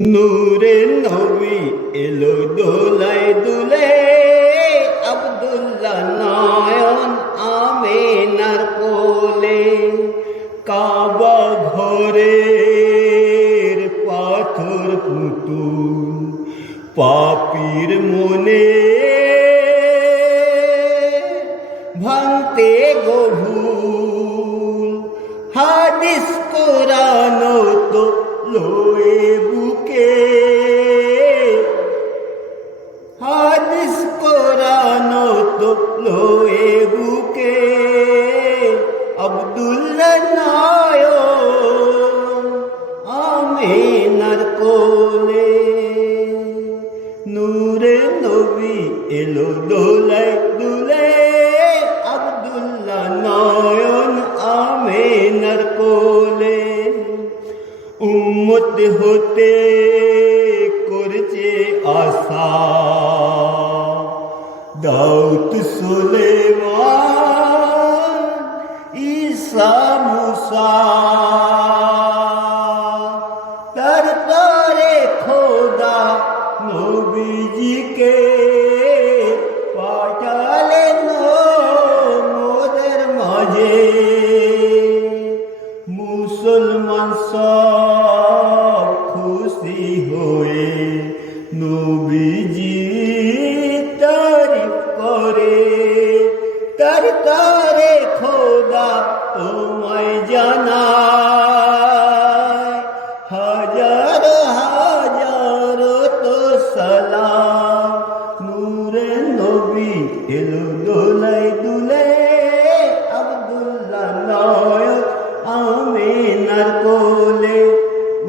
নূরে নবী এলো দোলায় দুলে, আব্দুল্লাহ নয়ন আমেনার কোলে। কাবা ঘরের পাথর পুতুল পাপীর মনে ভাঙতে গভুল। হাদিস কোরআন তো লোয়ে বুকে, হাদিস কোরআন তো লোয়ে বুকে। আব্দুল্লাহ নয়ন আমেনার কোলে। নূরে নবী এলো দোলায় দুলে, আব্দুল্লাহ নয়ন আমেনার কোলে। উম্মত হতে করছে আশা দাউদ সুলেমান ঈসা মুসা। তার তারে খোদা নবীজিকে পাঠালেন মোদের মাঝে। মুসলমান সব খুশি হয়ে নবীজি তারিফ করে। তার তারে খোদা তোমায় জানায়, হাজার হাজার তো সালাম। নূরে নবী এলো দোলায় দুলে, আব্দুল্লাহ নয়ন আমেনার কোলে।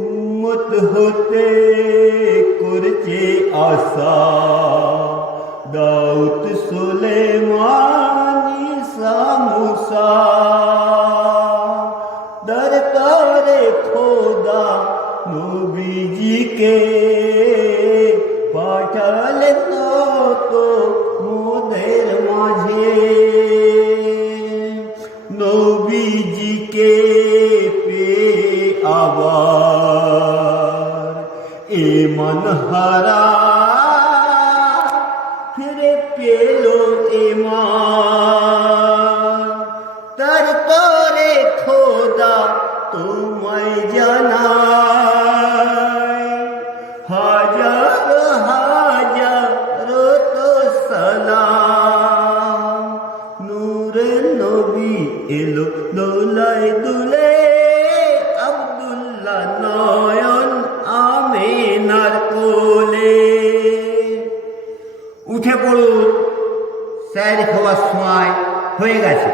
উম্মত হতে করছে আশা দাউদ সুলেমান ঈসা মুসা। দরবারে খোদা নবীজিকে পাঠালেন তো মোদের মাঝে। নবীজিকে পেয়ে আবার ঈমান হারা ফিরে পেল ঈমান। তার পরে খোদা তোমায় জানায়, হাজার হাজার তো সালাম। নূরে নবী এলো দোলায় দুলে, আব্দুল্লাহ নয়ন আমেনার কোলে। উঠে পড়ুন, স্যার খাওয়ার সময় হয়ে গেছে।